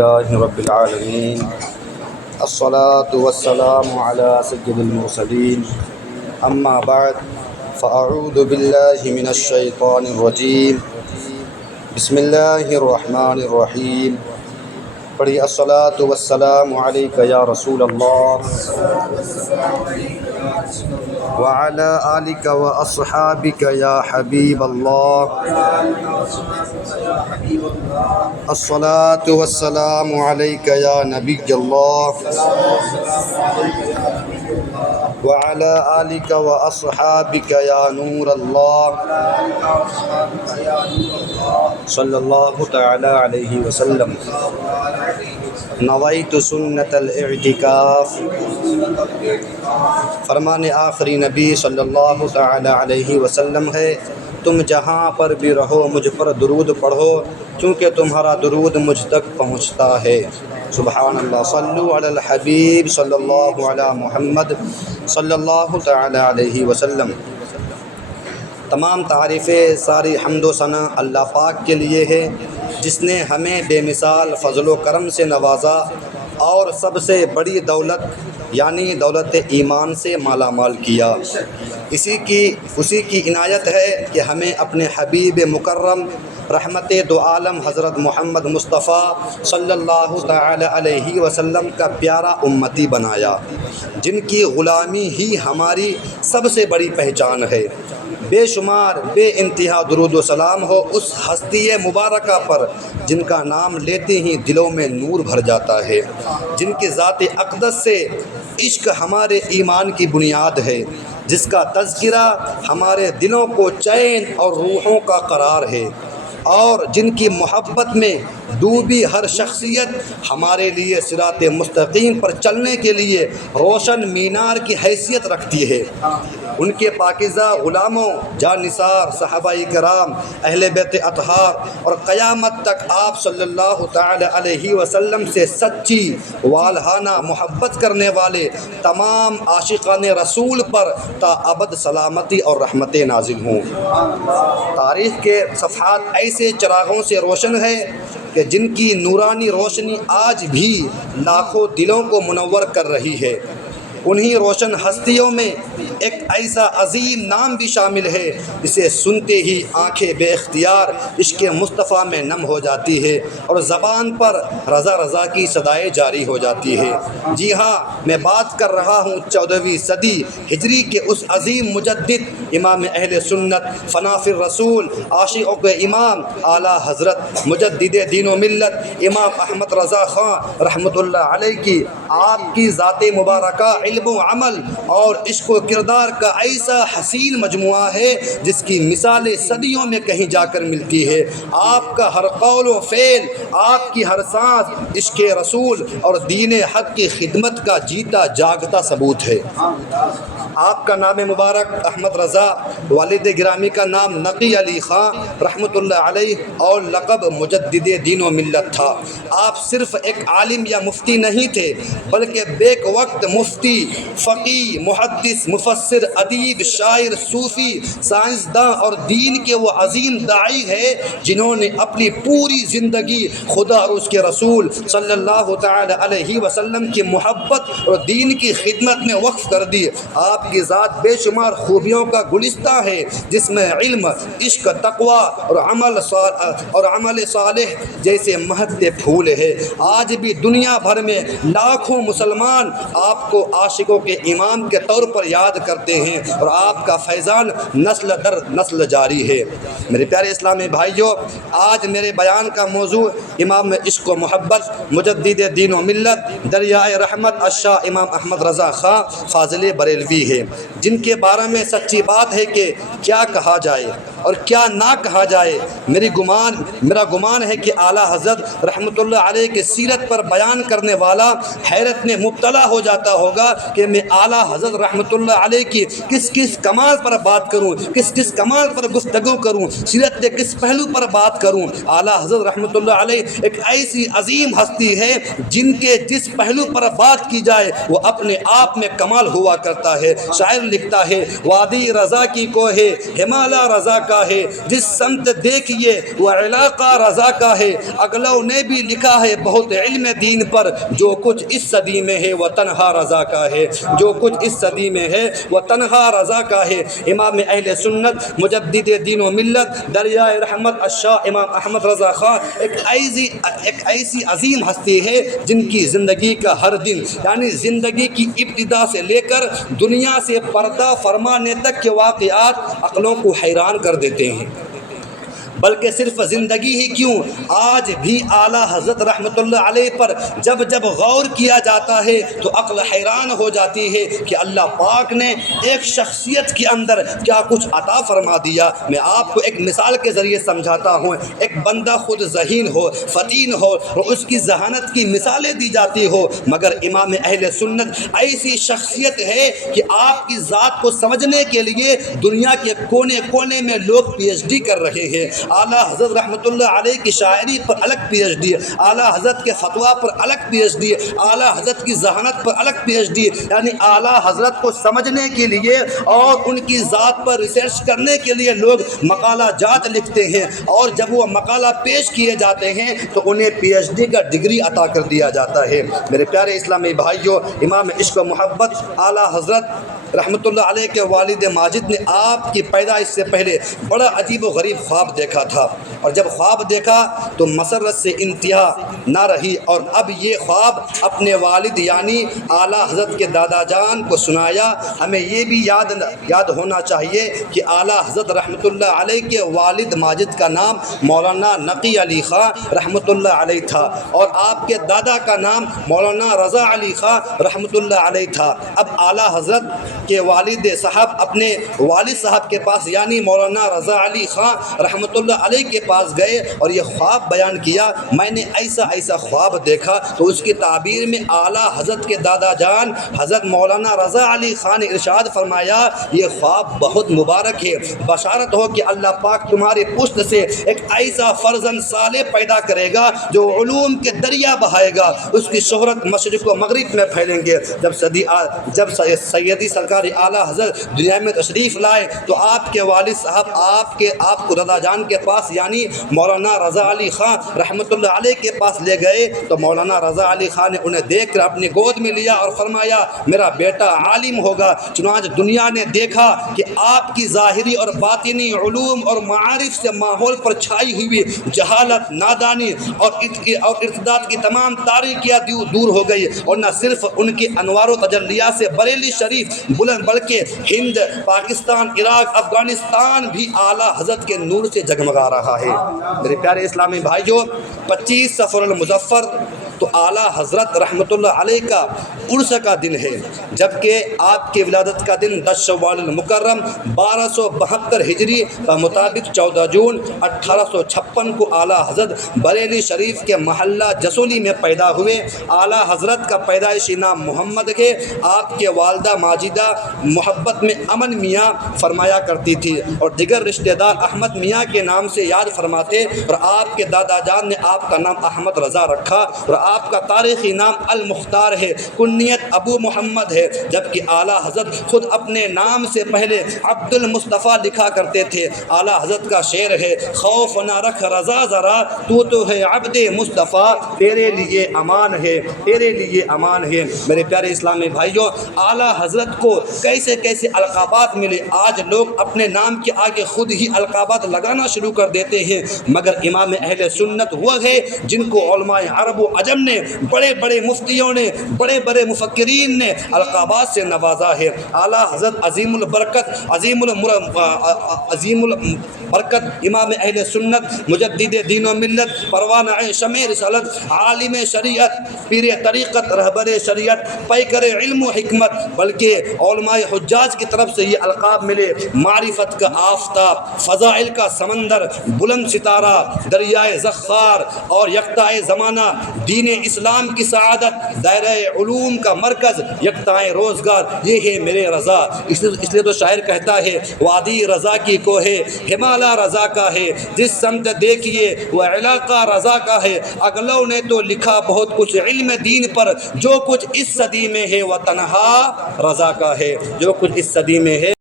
لله رب العالمين الصلاة والسلام على سيد المرسلين أما بعد فأعوذ بالله من الشيطان الرجيم بسم الله الرحمن الرحيم پڑھی الصلاة والسلام عليك يا رسول الله وعلى آلك وأصحابك يا حبيب الله الصلاة والسلام عليك يا نبي الله وعلى آلك وأصحابك يا نور الله صلی اللہ تعالی علیہ وسلم نویت سنت الاعتکاف فرمان آخری نبی صلی اللہ تعالی علیہ وسلم ہے، تم جہاں پر بھی رہو مجھ پر درود پڑھو کیونکہ تمہارا درود مجھ تک پہنچتا ہے۔ سبحان اللہ، صلو علی الحبیب صلی اللہ علی محمد صلی اللہ تعالی علیہ وسلم۔ تمام تعریفیں، ساری حمد و ثنا اللہ پاک کے لیے ہے جس نے ہمیں بے مثال فضل و کرم سے نوازا اور سب سے بڑی دولت یعنی دولت ایمان سے مالا مال کیا۔ اسی کی عنایت ہے کہ ہمیں اپنے حبیب مکرم رحمت دو عالم حضرت محمد مصطفیٰ صلی اللہ تعالی علیہ وسلم کا پیارا امتی بنایا، جن کی غلامی ہی ہماری سب سے بڑی پہچان ہے۔ بے شمار بے انتہا درود و سلام ہو اس ہستی مبارکہ پر جن کا نام لیتے ہی دلوں میں نور بھر جاتا ہے، جن کی ذات اقدس سے عشق ہمارے ایمان کی بنیاد ہے، جس کا تذکرہ ہمارے دلوں کو چین اور روحوں کا قرار ہے، اور جن کی محبت میں ڈوبی ہر شخصیت ہمارے لیے صراط مستقیم پر چلنے کے لیے روشن مینار کی حیثیت رکھتی ہے۔ ان کے پاکیزہ غلاموں، جان نثار صحابہ کرام، اہل بیت اطہار اور قیامت تک آپ صلی اللہ تعالی علیہ وسلم سے سچی والہانہ محبت کرنے والے تمام عاشقان رسول پر تا ابد سلامتی اور رحمتیں نازل ہوں۔ تاریخ کے صفحات ایسے چراغوں سے روشن ہے کہ جن کی نورانی روشنی آج بھی لاکھوں دلوں کو منور کر رہی ہے۔ انہی روشن ہستیوں میں ایک ایسا عظیم نام بھی شامل ہے جسے سنتے ہی آنکھیں بے اختیار عشق مصطفیٰ میں نم ہو جاتی ہے اور زبان پر رضا رضا کی صدائیں جاری ہو جاتی ہے۔ جی ہاں، میں بات کر رہا ہوں 14ویں صدی ہجری کے اس عظیم مجدد، امام اہل سنت، فنافر رسول، عاشقوں کے امام، اعلیٰ حضرت مجدد دین و ملت امام احمد رضا خان رحمۃ اللہ علیہ کی آپ کی ذات مبارکہ علم و عمل اور عشق و کردار کا ایسا حسین مجموعہ ہے جس کی مثالیں صدیوں میں کہیں جا کر ملتی ہے۔ آپ کا ہر قول و فعل، آپ کی ہر سانس عشق رسول اور دین حق کی خدمت کا جیتا جاگتا ثبوت ہے۔ آپ کا نام مبارک احمد رضا، والد گرامی کا نام نقی علی خان رحمۃ اللہ علیہ اور لقب مجدد دین و ملت تھا۔ آپ صرف ایک عالم یا مفتی نہیں تھے بلکہ بیک وقت مفتی، فقی، محدث، مفسر، ادیب، شاعر، صوفی، سائنسداں اور دین کے وہ عظیم داعی ہے جنہوں نے اپنی پوری زندگی خدا اور اس کے رسول صلی اللہ تعالی علیہ وسلم کی محبت اور دین کی خدمت میں وقف کر دی۔ آپ کی ذات بے شمار خوبیوں کا گلستہ ہے جس میں علم، عشق، تقوی اور عمل صالح جیسے مہکتے پھول ہے۔ آج بھی دنیا بھر میں لاکھوں مسلمان آپ کو عاشقوں کے امام کے طور پر یاد کرتے ہیں اور آپ کا فیضان نسل در نسل جاری ہے۔ میرے پیارے اسلامی بھائیوں، آج میرے بیان کا موضوع امام عشق و محبت، مجدد دین و ملت، دریائے رحمت الشاہ امام احمد رضا خان فاضل بریلوی ہے، جن کے بارے میں سچی بات ہے کہ کیا کہا جائے اور کیا نہ کہا جائے۔ میرا گمان ہے کہ اعلیٰ حضرت رحمۃ اللہ علیہ کے سیرت پر بیان کرنے والا حیرت میں مبتلا ہو جاتا ہوگا کہ میں اعلیٰ حضرت رحمۃ اللہ علیہ کی کس کمال پر بات کروں، کس کمال پر گفتگو کروں، سیرت کے کس پہلو پر بات کروں۔ اعلیٰ حضرت رحمۃ اللہ علیہ ایک ایسی عظیم ہستی ہے جن کے جس پہلو پر بات کی جائے وہ اپنے آپ میں کمال ہوا کرتا ہے۔ شاعر لکھتا ہے، وادی رضا کی کوہ ہمالا رضا کا ہے، جس سمت دیکھیے وہ علاقہ رضا کا ہے، اگلوں نے بھی لکھا ہے بہت علم دین پر، جو کچھ اس صدی میں ہے وہ تنہا رضا کا ہے، جو کچھ اس صدی میں ہے وہ تنہا رضا کا ہے۔ امام اہل سنت مجدد دین و ملت دریائے رحمت الشاہ امام احمد رضا خان ایک ایسی عظیم ہستی ہے جن کی زندگی کا ہر دن، یعنی زندگی کی ابتدا سے لے کر دنیا سے پردہ فرمانے تک کے واقعات عقلوں کو حیران کر دیتے ہیں۔ بلکہ صرف زندگی ہی کیوں، آج بھی اعلیٰ حضرت رحمۃ اللہ علیہ پر جب جب غور کیا جاتا ہے تو عقل حیران ہو جاتی ہے کہ اللہ پاک نے ایک شخصیت کے اندر کیا کچھ عطا فرما دیا۔ میں آپ کو ایک مثال کے ذریعے سمجھاتا ہوں۔ ایک بندہ خود ذہین ہو، فطین ہو اور اس کی ذہانت کی مثالیں دی جاتی ہو، مگر امام اہل سنت ایسی شخصیت ہے کہ آپ کی ذات کو سمجھنے کے لیے دنیا کے کونے کونے میں لوگ پی ایچ ڈی کر رہے ہیں۔ اعلیٰ حضرت رحمۃ اللہ علیہ کی شاعری پر الگ پی ایچ ڈی، اعلیٰ حضرت کے فتویٰ پر الگ پی ایچ ڈی، اعلیٰ حضرت کی ذہانت پر الگ پی ایچ ڈی، یعنی اعلیٰ حضرت کو سمجھنے کے لیے اور ان کی ذات پر ریسرچ کرنے کے لیے لوگ مقالہ جات لکھتے ہیں، اور جب وہ مقالہ پیش کیے جاتے ہیں تو انہیں پی ایچ ڈی کا ڈگری عطا کر دیا جاتا ہے۔ میرے پیارے اسلامی بھائیوں، امام عشق و محبت اعلیٰ حضرت رحمۃ اللہ علیہ کے والد ماجد نے آپ کی پیدائش سے پہلے بڑا عجیب و غریب خواب دیکھا تھا، اور جب خواب دیکھا تو مسرت سے انتہا نہ رہی، اور اب یہ خواب اپنے والد یعنی اعلیٰ حضرت کے دادا جان کو سنایا۔ ہمیں یہ بھی یاد ہونا چاہیے کہ اعلیٰ حضرت رحمۃ اللہ علیہ کے والد ماجد کا نام مولانا نقی علی خان رحمۃ اللہ علیہ تھا، اور آپ کے دادا کا نام مولانا رضا علی خان رحمۃ اللہ علیہ تھا۔ اب اعلیٰ حضرت کے والد صاحب اپنے والد صاحب کے پاس یعنی مولانا رضا علی خان رحمۃ اللہ علیہ کے پاس گئے اور یہ خواب بیان کیا، میں نے ایسا خواب دیکھا۔ تو اس کی تعبیر میں اعلیٰ حضرت کے دادا جان حضرت مولانا رضا علی خان نے ارشاد فرمایا، یہ خواب بہت مبارک ہے، بشارت ہو کہ اللہ پاک تمہاری پشت سے ایک ایسا فرزند صالح پیدا کرے گا جو علوم کے دریا بہائے گا، اس کی شہرت مشرق و مغرب میں پھیلیں گے۔ جب سیدی سرکار اعلیٰ حضرت دنیا میں تشریف لائے تو آپ کے والد صاحب آپ کو رضا جان کے پاس یعنی مولانا رضا علی خان رحمۃ اللہ علیہ کے پاس لے گئے، تو مولانا رضا علی خان نے انہیں دیکھ کر اپنی گود میں لیا اور فرمایا، میرا بیٹا عالم ہوگا۔ چنانچہ دنیا نے دیکھا کہ آپ کی ظاہری اور باطنی علوم اور معارف سے ماحول پر چھائی ہوئی جہالت، نادانی اور ارتداد کی تمام تاریکیاں دور ہو گئی، اور نہ صرف ان کے انوار و تجلیات سے بریلی شریف بلکہ ہند، پاکستان، عراق، افغانستان بھی اعلیٰ حضرت کے نور سے جگمگا رہا ہے۔ میرے پیارے اسلامی بھائیوں، 25 صفر المظفر تو اعلیٰ حضرت رحمۃ اللہ علیہ کا عرس کا دن ہے، جبکہ آپ کے ولادت کا دن 10 شوال المکرم 1272 ہجری کا مطابق 14 جون 1856 کو اعلیٰ حضرت بریلی شریف کے محلہ جسولی میں پیدا ہوئے۔ اعلیٰ حضرت کا پیدائشی نام محمد ہے۔ آپ کے والدہ ماجدہ محبت میں امن میاں فرمایا کرتی تھی، اور دیگر رشتہ دار احمد میاں کے نام سے یاد فرماتے، اور آپ کے دادا جان نے آپ کا نام احمد رضا رکھا، اور آپ کا تاریخی نام المختار ہے، کنیت ابو محمد ہے، جبکہ اعلیٰ حضرت خود اپنے نام سے پہلے عبد المصطفیٰ لکھا کرتے تھے۔ اعلیٰ حضرت کا شعر ہے، خوف نہ رکھ رضا ذرا، تو ہے عبد مصطفیٰ، تیرے لیے امان ہے، تیرے لیے امان ہے۔ میرے پیارے اسلامی بھائیوں، اعلیٰ حضرت کو کیسے القابات ملے۔ آج لوگ اپنے نام کے آگے خود ہی القابات لگانا شروع کر دیتے ہیں، مگر امام اہل سنت وہ ہے جن کو علماء عرب و عجم نے، بڑے بڑے مفتیوں نے، بڑے بڑے مفکرین نے القابات سے نوازا ہے۔ اعلیٰ حضرت عظیم البرکت امام اہل سنت مجدد دین و ملت پروانہ شمع رسالت عالم شریعت پیر طریقت رہبر شریعت پیکر علم و حکمت، بلکہ علماء حجاج کی طرف سے یہ القاب ملے، معرفت کا آفتاب، فضائل کا سمندر، بلند ستارہ، دریائے ذخار اور یکتائے زمانہ، دین اسلام کی سعادت، دائرہ علوم کا مرکز، یکتائے روزگار، یہ ہے میرے رضا۔ اس لیے تو شاعر کہتا ہے، وادی رضا کی کوہ ہمالا رضا کا ہے، جس سمت دیکھیے وہ علاقہ رضا کا ہے، اگلوں نے تو لکھا بہت کچھ علم دین پر، جو کچھ اس صدی میں ہے وہ تنہا رضا کا ہے، جو کچھ اس صدی میں ہے